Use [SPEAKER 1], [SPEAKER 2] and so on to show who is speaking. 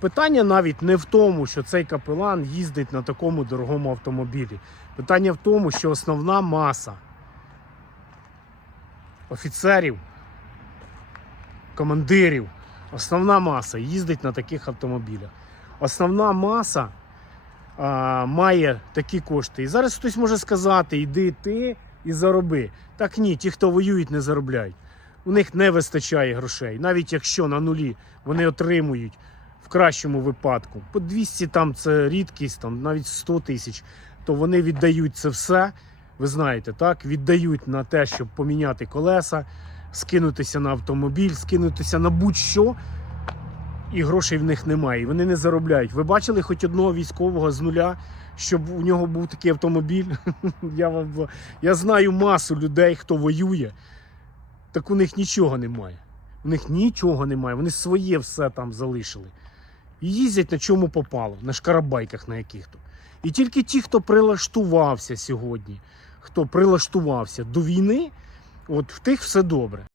[SPEAKER 1] Питання навіть не в тому, що цей капелан їздить на такому дорогому автомобілі. Питання в тому, що основна маса офіцерів, командирів, основна маса їздить на таких автомобілях. Основна маса а, має такі кошти. І зараз хтось може сказати: йди ти і зароби. Так ні, ті, хто воюють, не заробляють. У них не вистачає грошей. Навіть якщо на нулі вони отримують в кращому випадку по 200 там це рідкість, там навіть 100 тисяч, то вони віддають це все. Ви знаєте, так? Віддають на те, щоб поміняти колеса, скинутися на автомобіль, скинутися на будь-що. І грошей в них немає. І вони не заробляють. Ви бачили хоч одного військового з нуля, щоб у нього був такий автомобіль? Я, вам, я знаю масу людей, хто воює. Так у них нічого немає. У них нічого немає. Вони своє все там залишили. Їздять на чому попало, на шкарабайках на яких-то. І тільки ті, хто прилаштувався сьогодні, хто прилаштувався до війни, от в тих все добре.